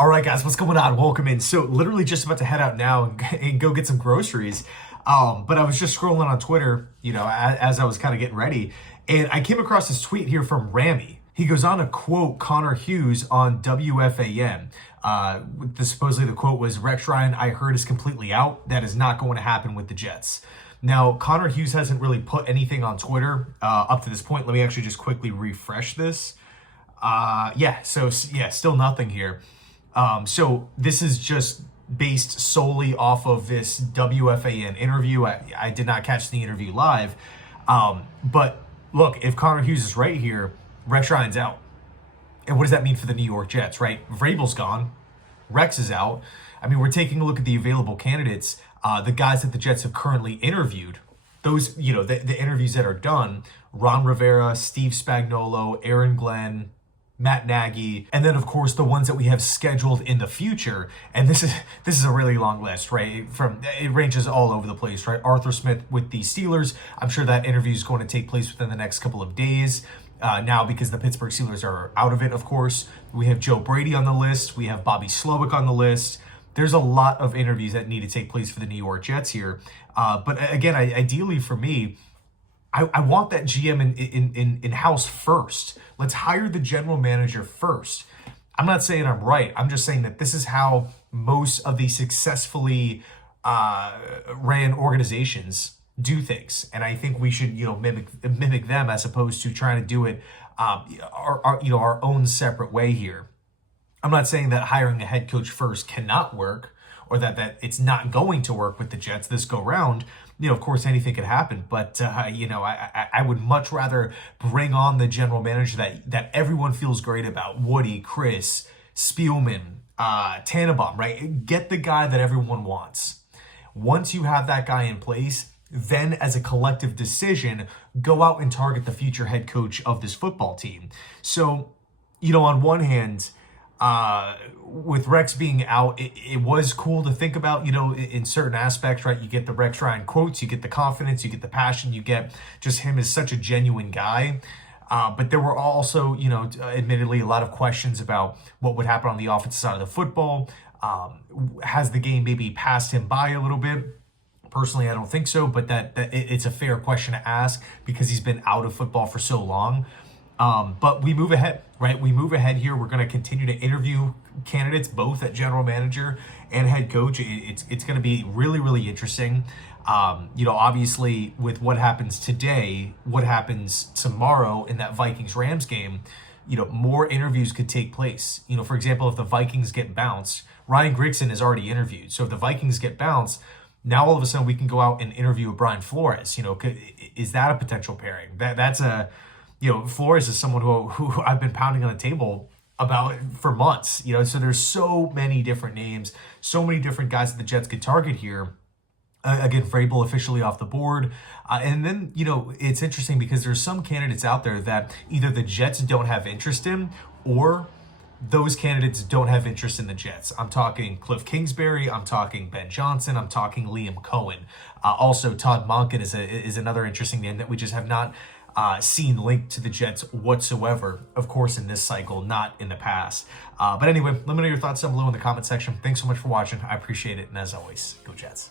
All right, guys, what's going on? Welcome in. So literally just about to head out now and go get some groceries. But I was just scrolling on Twitter, as I was kind of getting ready, and I came across this tweet here from Ramy. He goes on to quote Connor Hughes on WFAN. Supposedly the quote was, "Rex Ryan, I heard, is completely out. That is not going to happen with the Jets." Now, Connor Hughes hasn't really put anything on Twitter up to this point. Let me actually just quickly refresh this. Still nothing here. So this is just based solely off of this WFAN interview. I did not catch the interview live. But look, if Connor Hughes is right here, Rex Ryan's out. And what does that mean for the New York Jets, right? Vrabel's gone. Rex is out. I mean, we're taking a look at the available candidates, the guys that the Jets have currently interviewed. Those, the interviews that are done: Ron Rivera, Steve Spagnuolo, Aaron Glenn, Matt Nagy, and then of course the ones that we have scheduled in the future. And this is a really long list, right? It ranges all over the place, right? Arthur Smith with the Steelers. I'm sure that interview is going to take place within the next couple of days. Now, because the Pittsburgh Steelers are out of it, of course. We have Joe Brady on the list. We have Bobby Slowick on the list. There's a lot of interviews that need to take place for the New York Jets here. But again, ideally for me, I want that GM in-house first. Let's hire the general manager first. I'm not saying I'm right. I'm just saying that this is how most of the successfully ran organizations do things. And I think we should, mimic them as opposed to trying to do it our own separate way here. I'm not saying that hiring a head coach first cannot work, or that it's not going to work with the Jets this go round. Of course, anything could happen, but I would much rather bring on the general manager that everyone feels great about: Woody, Chris, Spielman, Tannenbaum, right? Get the guy that everyone wants. Once you have that guy in place, then as a collective decision, go out and target the future head coach of this football team. So, on one hand, with Rex being out, it was cool to think about, in certain aspects, right? You get the Rex Ryan quotes, you get the confidence, you get the passion, you get just him as such a genuine guy. But there were also, admittedly, a lot of questions about what would happen on the offensive side of the football. Has the game maybe passed him by a little bit? Personally, I don't think so, but that it's a fair question to ask because he's been out of football for so long. But we move ahead, right? We move ahead here. We're going to continue to interview candidates, both at general manager and head coach. It's going to be really, really interesting. Obviously, with what happens today, what happens tomorrow in that Vikings-Rams game, more interviews could take place. For example, if the Vikings get bounced, Ryan Grigson is already interviewed. So if the Vikings get bounced, now all of a sudden we can go out and interview Brian Flores. Is that a potential pairing? That's a... Flores is someone who I've been pounding on the table about for months, so there's so many different names, so many different guys that the Jets could target here. Again, Vrabel officially off the board. And then, it's interesting because there's some candidates out there that either the Jets don't have interest in, or those candidates don't have interest in the Jets. I'm talking Cliff Kingsbury. I'm talking Ben Johnson. I'm talking Liam Cohen. Also, Todd Monken is another interesting name that we just have not seen linked to the Jets whatsoever, of course, in this cycle, not in the past. But anyway, let me know your thoughts down below in the comment section. Thanks so much for watching. I appreciate it. And as always, go Jets.